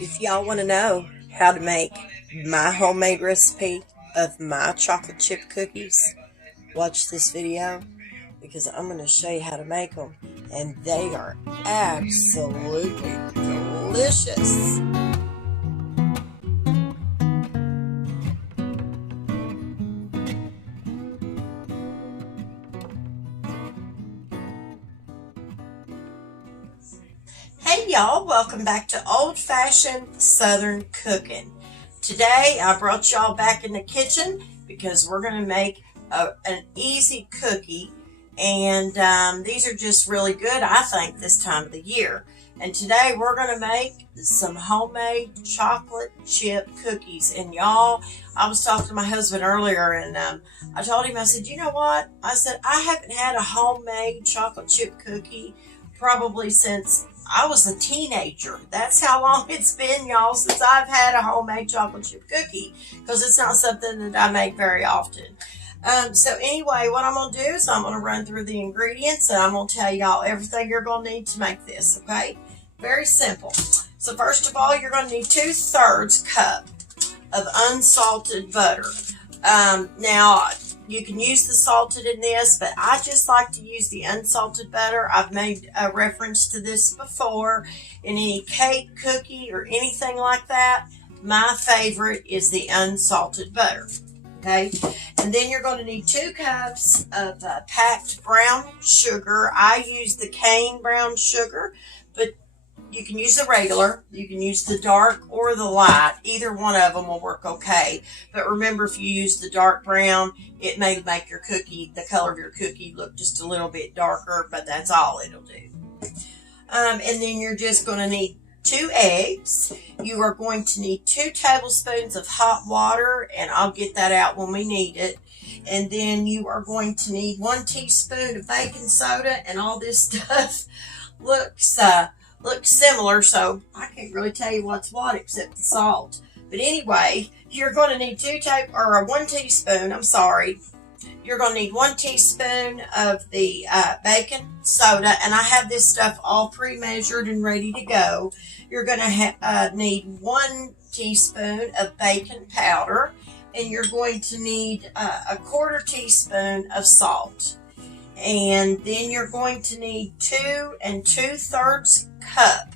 If y'all want to know how to make my homemade recipe of my chocolate chip cookies, watch this video because I'm going to show you how to make them, and they are absolutely delicious. Hey y'all, welcome back to Old Fashioned Southern Cooking. Today I brought y'all back in the kitchen because we're going to make an easy cookie, and these are just really good, I think, this time of the year. And today we're going to make some homemade chocolate chip cookies. And y'all, I was talking to my husband earlier, and I told him, I said, you know what? I said, I haven't had a homemade chocolate chip cookie probably since I was a teenager. That's how long it's been, y'all, since I've had a homemade chocolate chip cookie, because it's not something that I make very often. So anyway, what I'm going to do is I'm going to run through the ingredients, and I'm going to tell y'all everything you're going to need to make this, okay? Very simple. So first of all, you're going to need 2/3 cup of unsalted butter. Now, you can use the salted in this, but I just like to use the unsalted butter. I've made a reference to this before in any cake, cookie, or anything like that. My favorite is the unsalted butter. Okay, and then you're going to need 2 cups of packed brown sugar. I use the cane brown sugar, but you can use the regular, you can use the dark or the light. Either one of them will work okay. But remember, if you use the dark brown, it may make your cookie, the color of your cookie, look just a little bit darker, but that's all it'll do. And then you're just going to need 2 eggs. You are going to need 2 tablespoons of hot water, and I'll get that out when we need it. And then you are going to need 1 teaspoon of baking soda, and all this stuff looks similar, so I can't really tell you what's what except the salt. But anyway, you're going to need 1 teaspoon, I'm sorry. You're going to need 1 teaspoon of the baking soda, and I have this stuff all pre-measured and ready to go. You're going to need 1 teaspoon of baking powder, and you're going to need a 1/4 teaspoon of salt. And then you're going to need 2 2/3 cup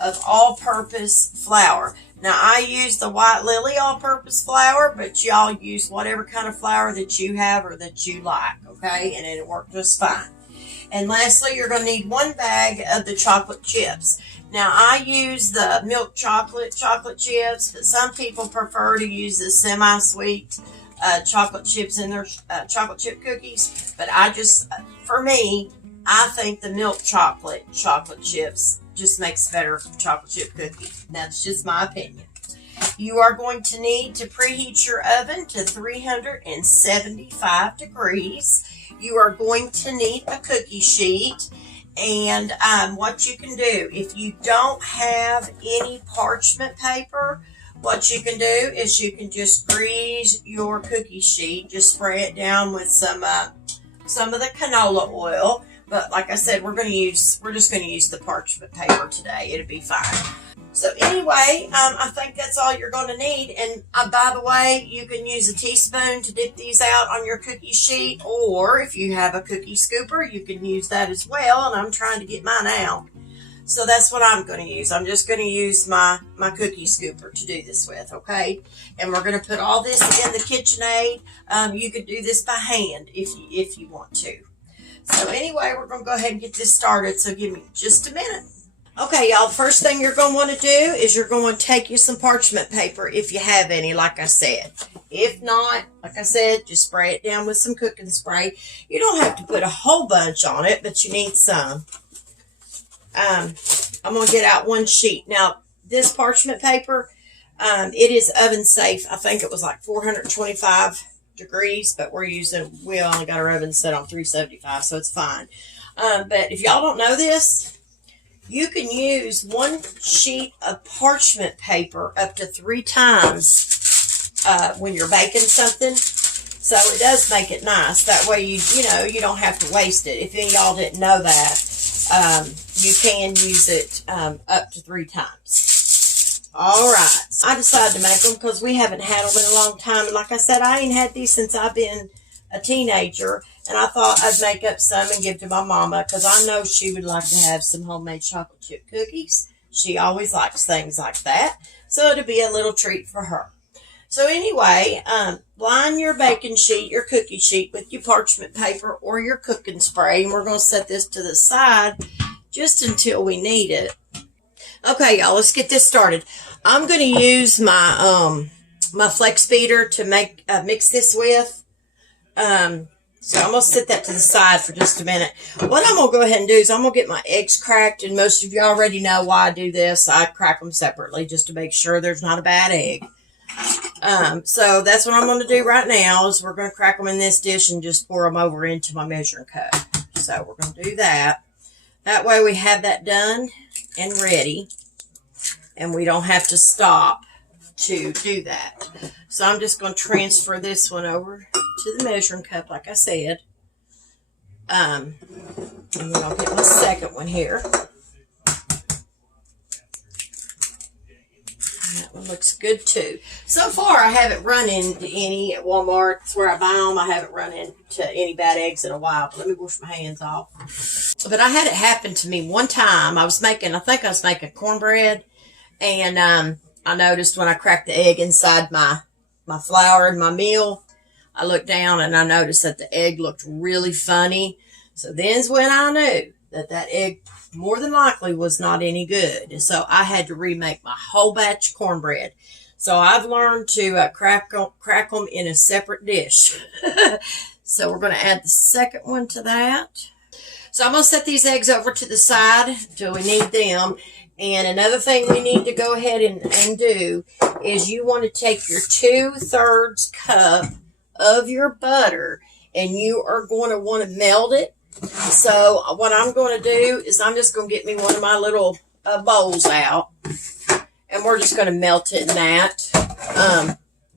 of all-purpose flour. Now, I use the White Lily all-purpose flour, but y'all use whatever kind of flour that you have or that you like, okay? And it'll work just fine. And lastly, you're going to need 1 bag of the chocolate chips. Now, I use the milk chocolate chips, but some people prefer to use the semi-sweet chocolate chips in their chocolate chip cookies. But for me, I think the milk chocolate chips just makes a better chocolate chip cookie. That's just my opinion. You are going to need to preheat your oven to 375 degrees. You are going to need a cookie sheet. And what you can do, if you don't have any parchment paper, what you can do is you can just grease your cookie sheet. Just spray it down with some of the canola oil. But like I said, we're just going to use the parchment paper today. It'll be fine. So anyway, I think that's all you're going to need. And by the way, you can use a teaspoon to dip these out on your cookie sheet, or if you have a cookie scooper, you can use that as well. And I'm trying to get mine out. So that's what I'm going to use. I'm just going to use my cookie scooper to do this with, okay? And we're going to put all this in the KitchenAid. You could do this by hand if you want to. So anyway, we're going to go ahead and get this started, so give me just a minute. Okay, y'all, the first thing you're going to want to do is you're going to take you some parchment paper if you have any, like I said. If not, like I said, just spray it down with some cooking spray. You don't have to put a whole bunch on it, but you need some. I'm going to get out 1 sheet. Now, this parchment paper, it is oven safe. I think it was like 425 degrees, but we only got our oven set on 375, so it's fine. But if y'all don't know this, you can use 1 sheet of parchment paper up to 3 times when you're baking something. So it does make it nice. That way you don't have to waste it. If any of y'all didn't know that, you can use it up to 3 times. All right. So I decided to make them because we haven't had them in a long time. And like I said, I ain't had these since I've been a teenager. And I thought I'd make up some and give to my mama because I know she would like to have some homemade chocolate chip cookies. She always likes things like that. So it'll be a little treat for her. So anyway, line your baking sheet, your cookie sheet with your parchment paper or your cooking spray. And we're going to set this to the side just until we need it. Okay, y'all, let's get this started. I'm going to use my my flex beater to make mix this with. So I'm going to set that to the side for just a minute. What I'm going to go ahead and do is I'm going to get my eggs cracked. And most of you already know why I do this. I crack them separately just to make sure there's not a bad egg. So that's what I'm going to do right now is we're going to crack them in this dish and just pour them over into my measuring cup. So we're going to do that. That way we have that done and ready. And we don't have to stop to do that. So I'm just going to transfer this one over to the measuring cup, like I said. And then I'll get my second one here. That one looks good too. So far, I haven't run into any at Walmart. It's where I buy them. I haven't run into any bad eggs in a while. But let me wash my hands off. But I had it happen to me one time. I think I was making cornbread. And I noticed when I cracked the egg inside my flour and my meal, I looked down and I noticed that the egg looked really funny. So then's when I knew that egg more than likely was not any good. And so I had to remake my whole batch of cornbread. So I've learned to crack them in a separate dish. So we're going to add the second one to that. So I'm going to set these eggs over to the side until we need them. And another thing we need to go ahead and do is you want to take your 2/3 cup of your butter and you are going to want to melt it. So what I'm going to do is I'm just going to get me one of my little bowls out and we're just going to melt it in that.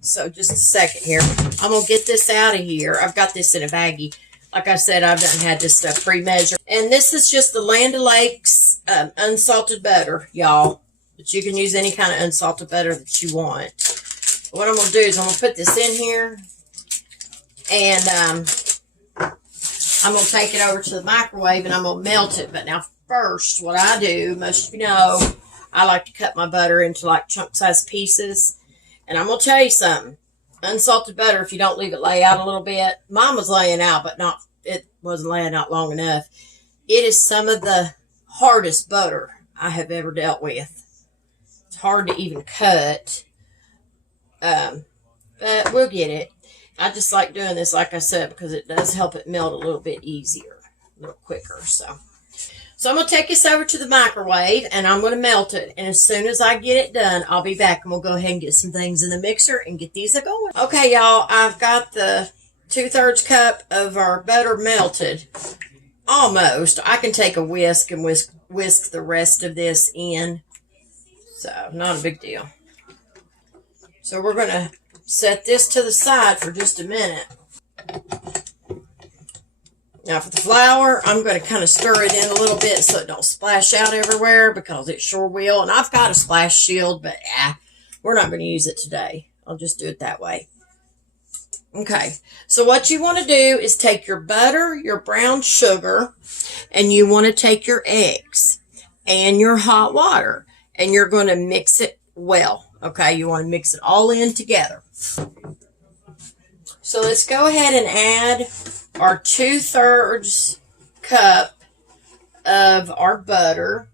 So just a second here. I'm going to get this out of here. I've got this in a baggie. Like I said, I've done had this stuff pre-measured. And this is just the Land O'Lakes unsalted butter, y'all. But you can use any kind of unsalted butter that you want. But what I'm going to do is I'm going to put this in here. And I'm going to take it over to the microwave and I'm going to melt it. But now first, what I do, most of you know, I like to cut my butter into like chunk-sized pieces. And I'm going to tell you something. Unsalted butter, if you don't leave it lay out a little bit. Mine was laying out, but it wasn't laying out long enough. It is some of the hardest butter I have ever dealt with. It's hard to even cut. But we'll get it. I just like doing this, like I said, because it does help it melt a little bit easier, a little quicker. So I'm going to take this over to the microwave, and I'm going to melt it. And as soon as I get it done, I'll be back, and we'll go ahead and get some things in the mixer and get these going. Okay, y'all, I've got the 2/3 cup of our butter melted. Almost. I can take a whisk and whisk the rest of this in. So, not a big deal. So we're going to set this to the side for just a minute. Now for the flour, I'm going to kind of stir it in a little bit so it don't splash out everywhere because it sure will. And I've got a splash shield, but we're not going to use it today. I'll just do it that way. Okay, so what you want to do is take your butter, your brown sugar, and you want to take your eggs and your hot water, and you're going to mix it well. Okay, you want to mix it all in together. So let's go ahead and add our 2/3 cup of our butter.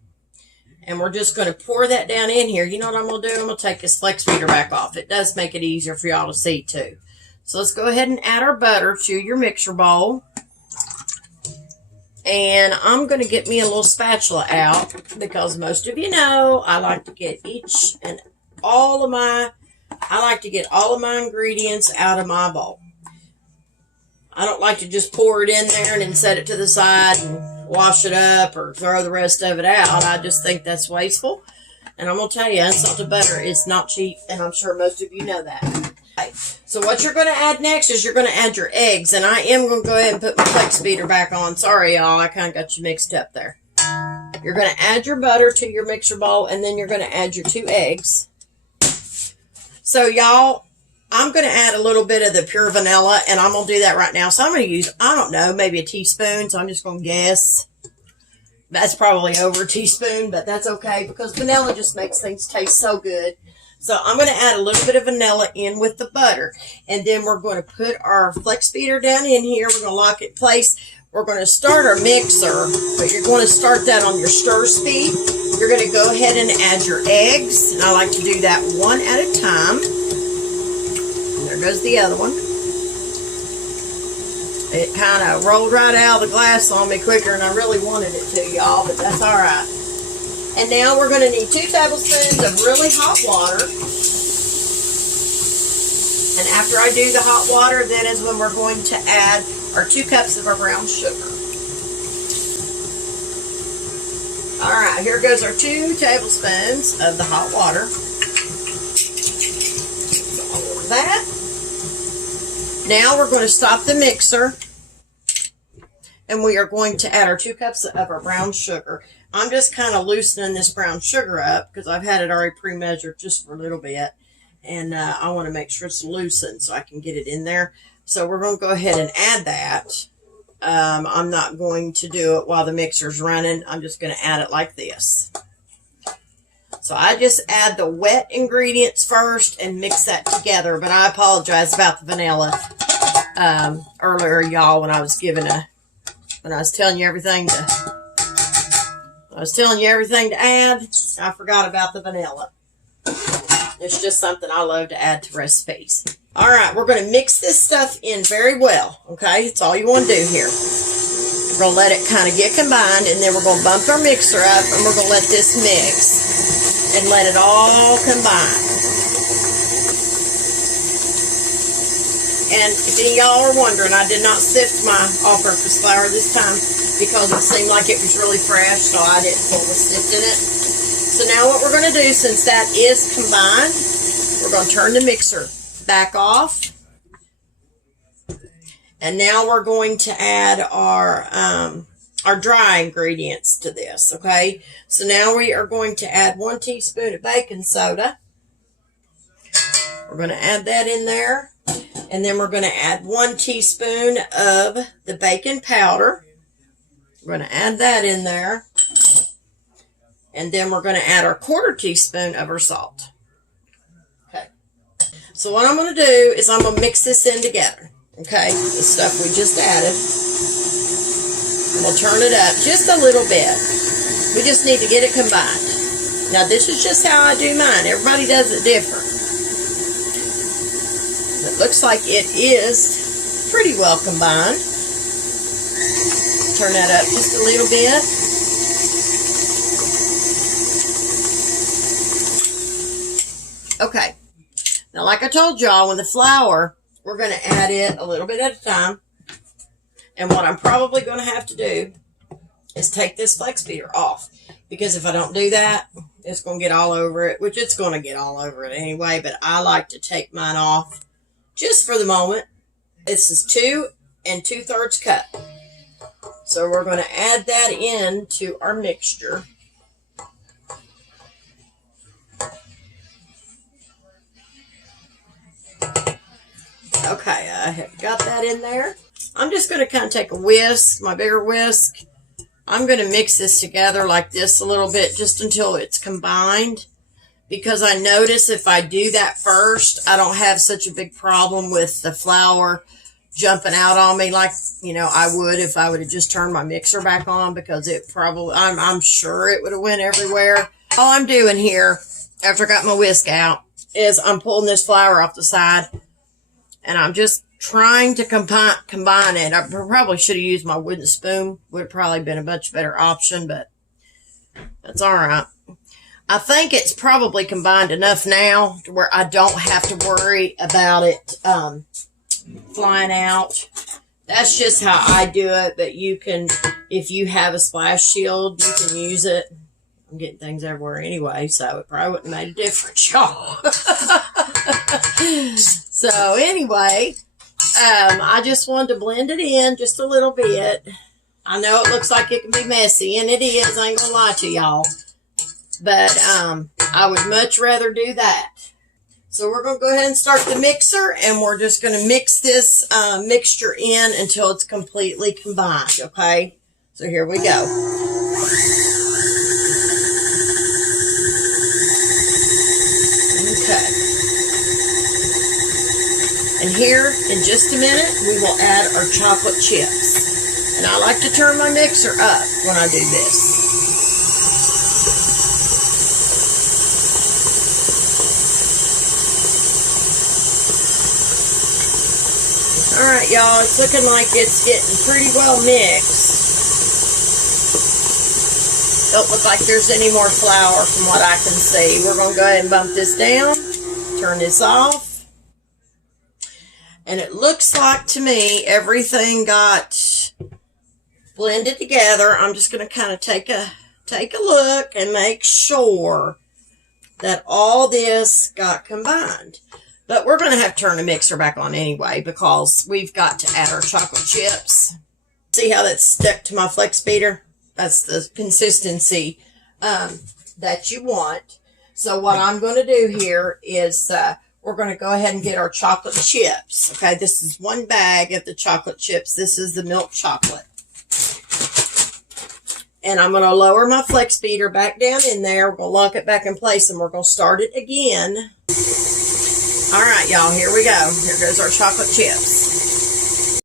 And we're just going to pour that down in here. You know what I'm going to do? I'm going to take this flex feeder back off. It does make it easier for y'all to see too. So let's go ahead and add our butter to your mixer bowl. And I'm going to get me a little spatula out because most of you know I like to get all of my ingredients out of my bowl. I don't like to just pour it in there and then set it to the side and wash it up or throw the rest of it out. I just think that's wasteful. And I'm going to tell you, unsalted butter is not cheap, and I'm sure most of you know that. Okay. So what you're going to add next is you're going to add your eggs. And I am going to go ahead and put my flex beater back on. Sorry, y'all. I kind of got you mixed up there. You're going to add your butter to your mixer bowl, and then you're going to add your 2 eggs. So y'all, I'm going to add a little bit of the pure vanilla, and I'm going to do that right now. So I'm going to use, I don't know, maybe a teaspoon. So I'm just going to guess. That's probably over a teaspoon, but that's okay because vanilla just makes things taste so good. So I'm going to add a little bit of vanilla in with the butter. And then we're going to put our flex beater down in here. We're going to lock it in place. We're going to start our mixer, but you're going to start that on your stir speed. You're going to go ahead and add your eggs. And I like to do that one at a time. And there goes the other one. It kind of rolled right out of the glass on me quicker than I really wanted it to, y'all, but that's all right. And now we're going to need 2 tablespoons of really hot water. And after I do the hot water, then is when we're going to add our 2 cups of our brown sugar. All right, here goes our 2 tablespoons of the hot water. All of that. Now we're going to stop the mixer. And we are going to add our 2 cups of our brown sugar. I'm just kind of loosening this brown sugar up because I've had it already pre-measured just for a little bit. And I want to make sure it's loosened so I can get it in there. So we're going to go ahead and add that. I'm not going to do it while the mixer's running. I'm just going to add it like this. So I just add the wet ingredients first and mix that together. But I apologize about the vanilla earlier, y'all, when I was telling you everything to add. I forgot about the vanilla. It's just something I love to add to recipes. All right, we're going to mix this stuff in very well, okay? It's all you want to do here. We're going to let it kind of get combined, and then we're going to bump our mixer up, and we're going to let this mix and let it all combine. And if any of y'all are wondering, I did not sift my all-purpose flour this time because it seemed like it was really fresh, so I didn't pull the sift in it. So now what we're going to do, since that is combined, we're going to turn the mixer back off. And now we're going to add our dry ingredients to this, okay? So now we are going to add 1 teaspoon of baking soda. We're going to add that in there. And then we're going to add 1 teaspoon of the baking powder. We're going to add that in there. And then we're going to add our 1/4 teaspoon of our salt. Okay. So what I'm going to do is I'm going to mix this in together. Okay. The stuff we just added. And we'll turn it up just a little bit. We just need to get it combined. Now this is just how I do mine. Everybody does it different. It looks like it is pretty well combined. Turn that up just a little bit. Okay. Now, like I told y'all, with the flour, we're going to add it a little bit at a time. And what I'm probably going to have to do is take this flex beater off. Because if I don't do that, it's going to get all over it, which it's going to get all over it anyway. But I like to take mine off just for the moment. This is 2 2/3 cup. So we're going to add that into our mixture. Okay, I have got that in there. I'm just going to kind of take a whisk, my bigger whisk. I'm going to mix this together like this a little bit just until it's combined. Because I notice if I do that first, I don't have such a big problem with the flour jumping out on me like, I would if I would have just turned my mixer back on, because it probably, I'm sure it would have went everywhere. All I'm doing here, after I got my whisk out, is I'm pulling this flour off the side, and I'm just trying to combine it. I probably should have used my wooden spoon. Would have probably been a much better option, but that's all right. I think it's probably combined enough now to where I don't have to worry about it flying out. That's just how I do it, but you can, if you have a splash shield, you can use it. I'm getting things everywhere anyway, so it probably wouldn't have made a difference, y'all. So anyway, I just wanted to blend it in just a little bit. I know it looks like it can be messy, and it is. I ain't gonna lie to y'all. But I would much rather do that. So we're going to go ahead and start the mixer, and we're just going to mix this mixture in until it's completely combined, okay? So here we go. Okay. And here, in just a minute, we will add our chocolate chips. And I like to turn my mixer up when I do this. Alright, y'all, it's looking like it's getting pretty well mixed. Don't look like there's any more flour from what I can see. We're going to go ahead and bump this down, turn this off. And it looks like to me everything got blended together. I'm just going to kind of take a look and make sure that all this got combined. But we're going to have to turn the mixer back on anyway because we've got to add our chocolate chips. See how that's stuck to my flex beater? That's the consistency that you want. So what I'm going to do here is we're going to go ahead and get our chocolate chips. Okay, this is one bag of the chocolate chips. This is the milk chocolate. And I'm going to lower my flex beater back down in there. We're going to lock it back in place and we're going to start it again. All right, y'all, here we go. Here goes our chocolate chips.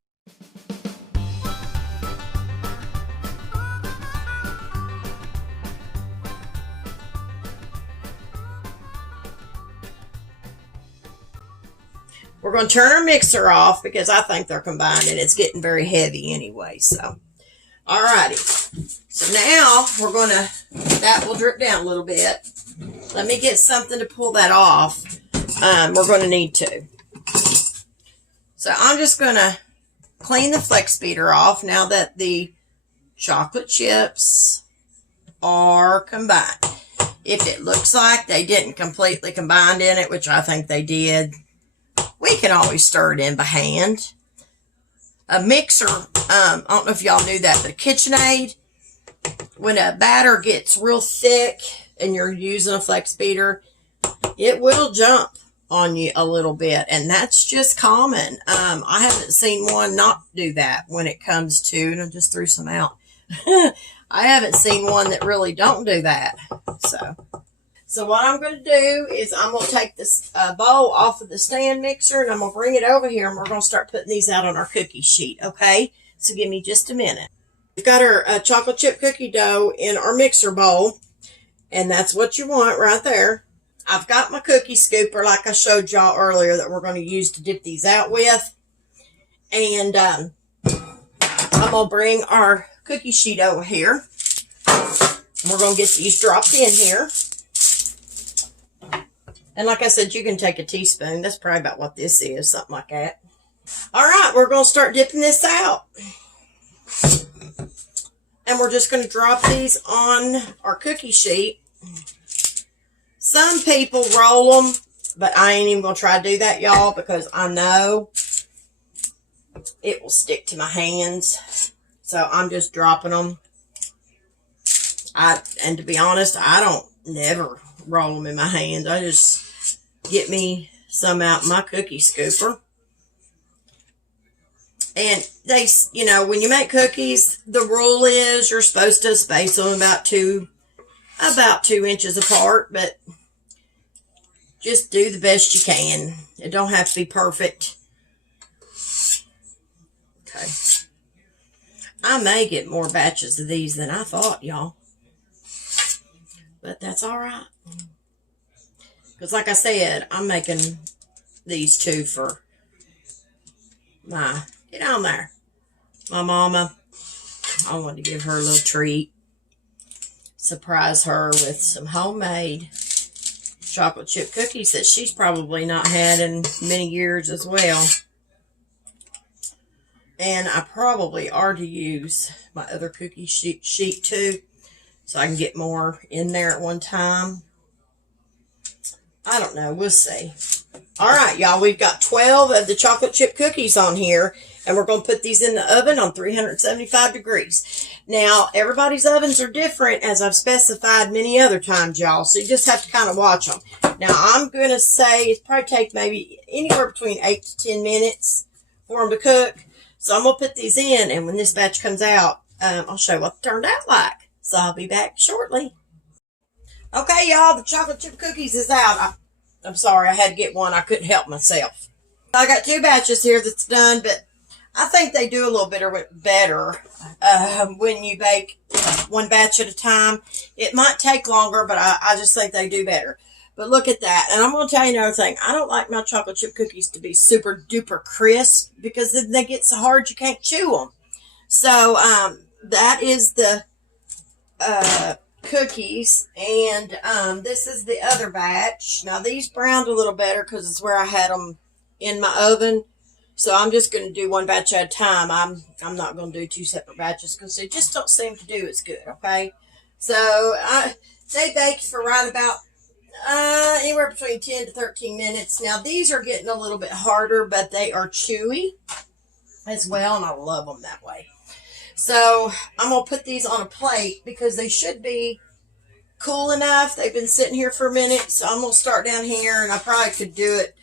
We're going to turn our mixer off because I think they're combined and it's getting very heavy anyway. So, all righty. So now we're going to, that will drip down a little bit. Let me get something to pull that off. We're going to need to. So I'm just going to clean the flex beater off now that the chocolate chips are combined. If it looks like they didn't completely combine in it, which I think they did, we can always stir it in by hand. A mixer, I don't know if y'all knew that, but a KitchenAid, when a batter gets real thick and you're using a flex beater, it will jump on you a little bit, and that's just common. I haven't seen one not do that when it comes to, and I just threw some out. I haven't seen one that really don't do that. So what I'm going to do is I'm going to take this bowl off of the stand mixer, and I'm going to bring it over here, and we're going to start putting these out on our cookie sheet, okay? So give me just a minute. We've got our chocolate chip cookie dough in our mixer bowl, and that's what you want right there. I've got my cookie scooper like I showed y'all earlier that we're going to use to dip these out with. And I'm going to bring our cookie sheet over here. We're going to get these dropped in here. And like I said, you can take a teaspoon. That's probably about what this is, something like that. All right, we're going to start dipping this out. And we're just going to drop these on our cookie sheet. Some people roll them, but I ain't even going to try to do that, y'all, because I know it will stick to my hands. So I'm just dropping them. And to be honest, I don't never roll them in my hands. I just get me some out my cookie scooper. And they, you know, when you make cookies, the rule is you're supposed to space them about 2 inches apart, but just do the best you can. It don't have to be perfect. Okay. I may get more batches of these than I thought, y'all. But that's all right. Because like I said, I'm making these 2 for my, get on there, my mama. I wanted to give her a little treat. Surprise her with some homemade chocolate chip cookies that she's probably not had in many years as well. And I probably ought to use my other cookie sheet too, so I can get more in there at one time. I don't know. We'll see. All right, y'all. We've got 12 of the chocolate chip cookies on here, and we're going to put these in the oven on 375 degrees. Now, everybody's ovens are different, as I've specified many other times, y'all, so you just have to kind of watch them. Now, I'm going to say it's probably take maybe anywhere between 8 to 10 minutes for them to cook. So I'm going to put these in, and when this batch comes out, I'll show you what it turned out like. So I'll be back shortly. Okay, y'all, the chocolate chip cookies is out. I'm sorry, I had to get one. I couldn't help myself. I got 2 batches here that's done, but I think they do a little bit better when you bake one batch at a time. It might take longer, but I just think they do better. But look at that. And I'm going to tell you another thing. I don't like my chocolate chip cookies to be super duper crisp because then they get so hard you can't chew them. So that is the cookies. And this is the other batch. Now these browned a little better because it's where I had them in my oven. So I'm just going to do one batch at a time. I'm not going to do 2 separate batches because they just don't seem to do as good, okay? So they baked for right about anywhere between 10 to 13 minutes. Now these are getting a little bit harder, but they are chewy as well, and I love them that way. So I'm going to put these on a plate because they should be cool enough. They've been sitting here for a minute, so I'm going to start down here, and I probably could do it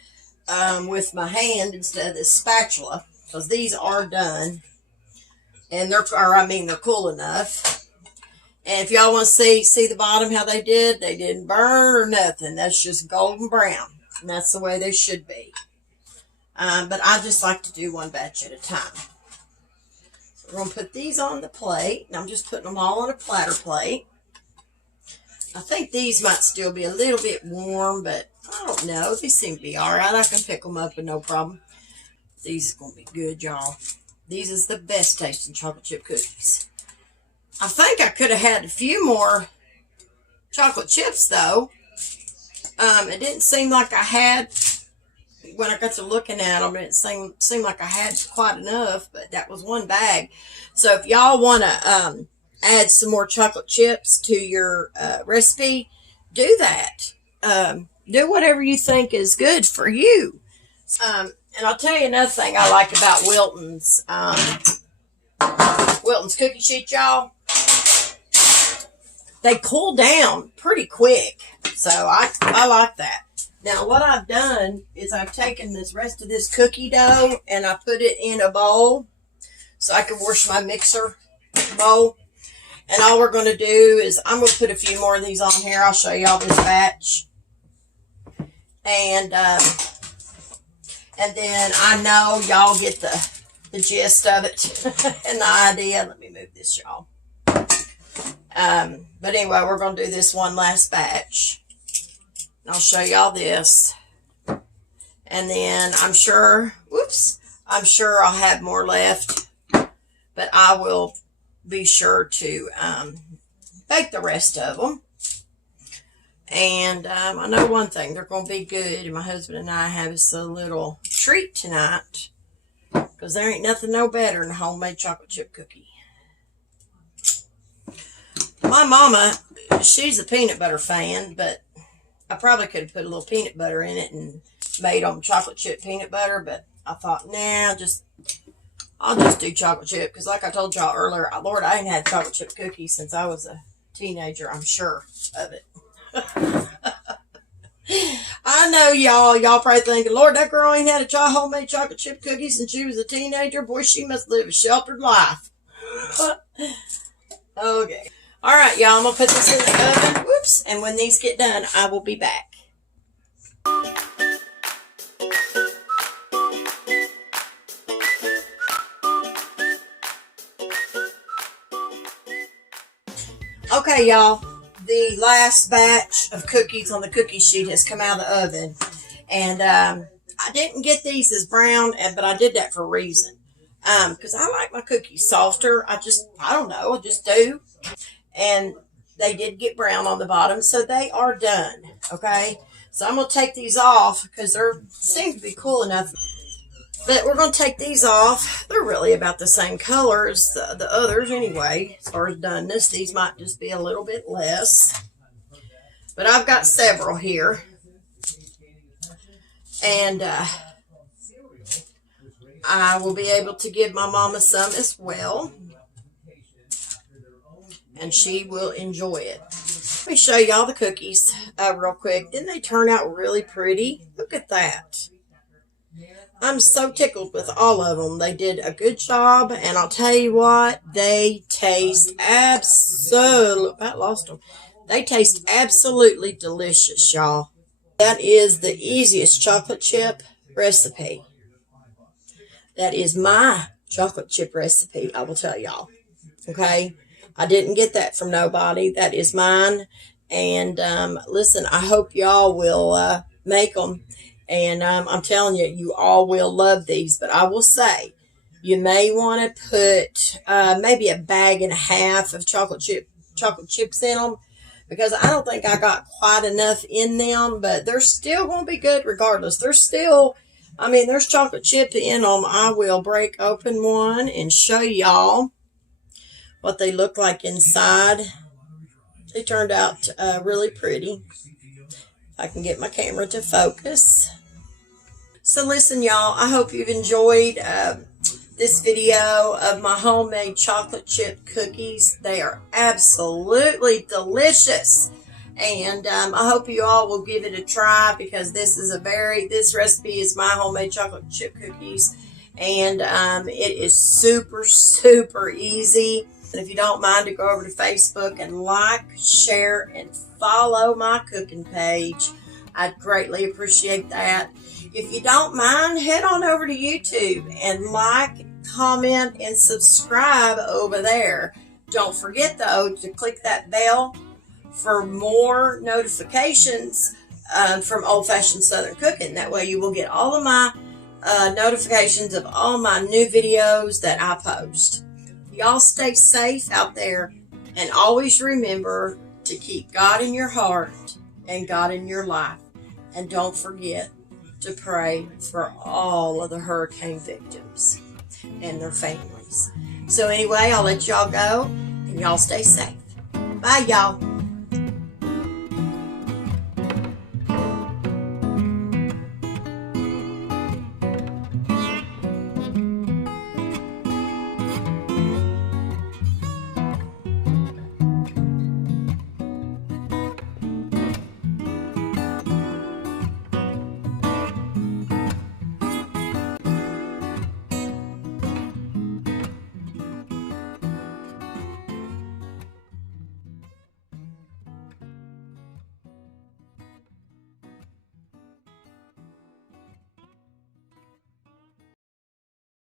with my hand instead of this spatula because these are done, and they're cool enough. And if y'all want to see the bottom how they didn't burn or nothing. That's just golden brown, and that's the way they should be. But I just like to do one batch at a time. So we're going to put these on the plate, and I'm just putting them all on a platter plate. I think these might still be a little bit warm, but I don't know. These seem to be all right. I can pick them up with no problem. These are going to be good, y'all. These is the best tasting chocolate chip cookies. I think I could have had a few more chocolate chips, though. It didn't seem like I had, when I got to looking at them, it didn't seem like I had quite enough, but that was one bag. So if y'all want to add some more chocolate chips to your recipe, do that. Do whatever you think is good for you. And I'll tell you another thing I like about Wilton's cookie sheet, y'all. They cool down pretty quick. So I like that. Now what I've done is I've taken this rest of this cookie dough and I put it in a bowl so I can wash my mixer bowl. And all we're going to do is I'm going to put a few more of these on here. I'll show y'all this batch. And then I know y'all get the gist of it and the idea. Let me move this, y'all. But anyway, we're going to do this one last batch. I'll show y'all this. And then I'm sure I'll have more left. But I will be sure to bake the rest of them. And I know one thing, they're going to be good. And my husband and I have us a little treat tonight. Because there ain't nothing no better than a homemade chocolate chip cookie. My mama, she's a peanut butter fan, but I probably could have put a little peanut butter in it and made them chocolate chip peanut butter. But I thought, nah, I'll just do chocolate chip. Because like I told y'all earlier, Lord, I ain't had chocolate chip cookies since I was a teenager. I'm sure of it. I know y'all probably thinking, Lord, that girl ain't had a homemade chocolate chip cookies since she was a teenager. Boy, she must live a sheltered life. Okay. All right, y'all, I'm going to put this in the oven. Whoops. And when these get done, I will be back. Okay, y'all. The last batch of cookies on the cookie sheet has come out of the oven. And I didn't get these as brown, but I did that for a reason. Because I like my cookies softer. I don't know, I just do. And they did get brown on the bottom, so they are done. Okay? So I'm going to take these off because they seem to be cool enough. But we're going to take these off. They're really about the same color as the others anyway. As far as doneness, these might just be a little bit less. But I've got several here. And I will be able to give my mama some as well. And she will enjoy it. Let me show y'all the cookies real quick. Didn't they turn out really pretty? Look at that. I'm so tickled with all of them. They did a good job, and I'll tell you what, they taste They taste absolutely delicious, y'all. That is the easiest chocolate chip recipe. That is my chocolate chip recipe, I will tell y'all. Okay? I didn't get that from nobody. That is mine. And listen, I hope y'all will make them. And I'm telling you, you all will love these. But I will say, you may want to put maybe a bag and a half of chocolate chips in them, because I don't think I got quite enough in them. But they're still going to be good regardless. There's chocolate chip in them. I will break open one and show y'all what they look like inside. They turned out really pretty. If I can get my camera to focus. So listen, y'all, I hope you've enjoyed this video of my homemade chocolate chip cookies. They are absolutely delicious. And I hope you all will give it a try, because this recipe is my homemade chocolate chip cookies. And it is super, super easy. And if you don't mind, to go over to Facebook and like, share, and follow my cooking page. I'd greatly appreciate that. If you don't mind, head on over to YouTube and like, comment, and subscribe over there. Don't forget, though, to click that bell for more notifications from Old Fashioned Southern Cooking. That way you will get all of my notifications of all my new videos that I post. Y'all stay safe out there, and always remember to keep God in your heart and God in your life. And don't forget to pray for all of the hurricane victims and their families. So anyway, I'll let y'all go, and y'all stay safe. Bye, y'all.